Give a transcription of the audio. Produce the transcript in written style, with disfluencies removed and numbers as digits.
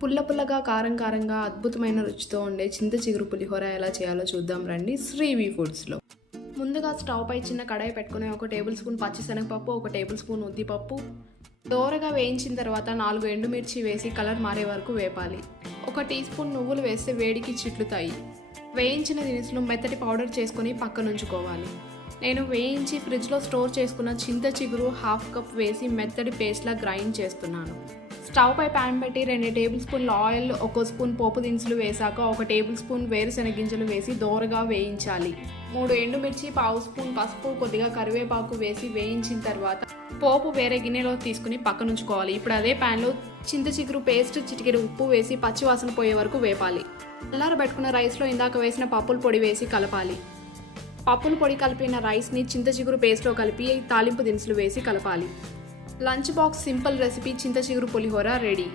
పుల్ల పుల్లగా, కారం కారంగా అద్భుతమైన రుచితో ఉండే చింత చిగురు పులిహోర ఎలా చేయాలో చూద్దాం రండి శ్రీవి ఫుడ్స్లో. ముందుగా స్టవ్ పై చిన్న కడాయి పెట్టుకుని 1 టేబుల్ స్పూన్ పచ్చిశనగపప్పు, 1 టేబుల్ స్పూన్ ఉద్దిపప్పు దోరగా వేయించిన తర్వాత 4 ఎండుమిర్చి వేసి కలర్ మారే వరకు వేపాలి. 1 టీ స్పూన్ నువ్వులు వేస్తే వేడికి చిట్లుతాయి. వేయించిన దినుసులు మెత్తటి పౌడర్ చేసుకుని పక్కనుంచుకోవాలి. నేను వేయించి ఫ్రిడ్జ్లో స్టోర్ చేసుకున్న చింత చిగురు 1/2 కప్ వేసి మెత్తటి పేస్ట్లా గ్రైండ్ చేస్తున్నాను. స్టవ్ పై ప్యాన్ పెట్టి 2 టేబుల్ స్పూన్ల ఆయిల్, 1 స్పూన్ పోపు దినుసులు వేశాక 1 టేబుల్ స్పూన్ వేరుశెనగ గింజలు వేసి దోరగా వేయించాలి. 3 ఎండుమిర్చి, 1/2 స్పూన్ పసుపు, కొద్దిగా కరివేపాకు వేసి వేయించిన తర్వాత పోపు వేరే గిన్నెలో తీసుకుని పక్కనుంచుకోవాలి. ఇప్పుడు అదే ప్యాన్లో చింత చిగురు పేస్ట్, చిటికెడు ఉప్పు వేసి పచ్చివాసన పోయే వరకు వేపాలి. చల్లారబెట్టుకున్న రైస్లో ఇందాక వేసిన పప్పుల పొడి వేసి కలపాలి. పప్పుల పొడి కలిపిన రైస్ని చింత చిగురు పేస్ట్లో కలిపి తాలింపు దినుసులు వేసి కలపాలి. లంచ్ బాక్స్ సింపుల్ రెసిపీ చింత చిగురు పులిహోర రెడీ.